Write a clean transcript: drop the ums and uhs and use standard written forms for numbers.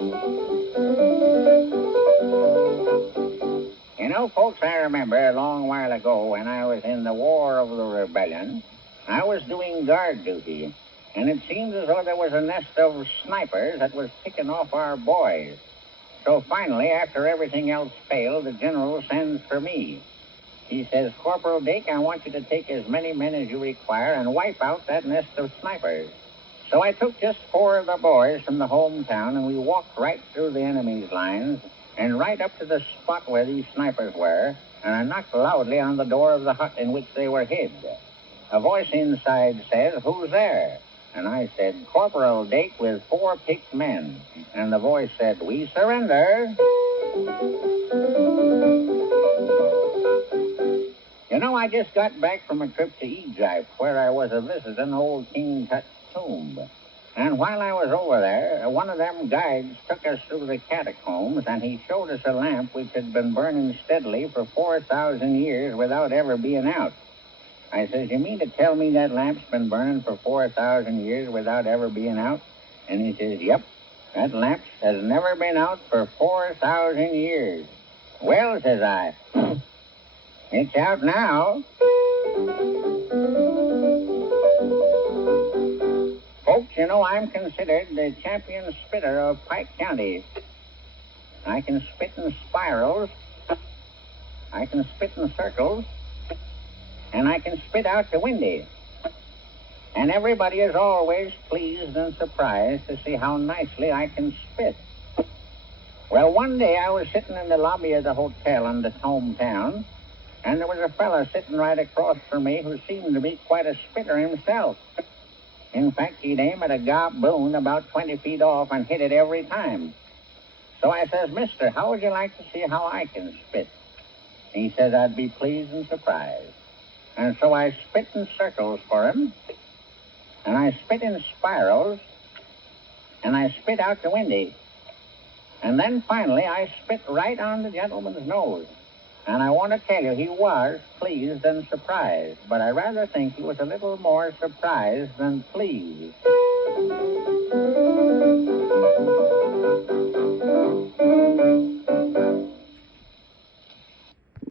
You know, folks, I remember a long while ago when I was in the War of the Rebellion, I was doing guard duty, and it seemed as though there was a nest of snipers that was picking off our boys. So finally, after everything else failed, the general sends for me. He says, Corporal Dake, I want you to take as many men as you require and wipe out that nest of snipers. So I took just 4 of the boys from the hometown, and we walked right through the enemy's lines and right up to the spot where these snipers were, and I knocked loudly on the door of the hut in which they were hid. A voice inside says, Who's there? And I said, Corporal Dake with 4 picked men. And the voice said, We surrender. You know, I just got back from a trip to Egypt where I was visiting old King Tut's tomb. And while I was over there, one of them guides took us through the catacombs, and he showed us a lamp which had been burning steadily for 4,000 years without ever being out. I says, You mean to tell me that lamp's been burning for 4,000 years without ever being out? And he says, Yep, that lamp has never been out for 4,000 years. Well, says I, it's out now. Folks, you know, I'm considered the champion spitter of Pike County. I can spit in spirals, I can spit in circles, and I can spit out the windy. And everybody is always pleased and surprised to see how nicely I can spit. Well, one day I was sitting in the lobby of the hotel in the hometown, and there was a fellow sitting right across from me who seemed to be quite a spitter himself. In fact, he'd aim at a gaboon about 20 feet off and hit it every time. So I says, Mister, how would you like to see how I can spit? He says, I'd be pleased and surprised. And so I spit in circles for him, and I spit in spirals, and I spit out the windy. And then finally I spit right on the gentleman's nose. And I want to tell you, he was pleased and surprised, but I rather think he was a little more surprised than pleased.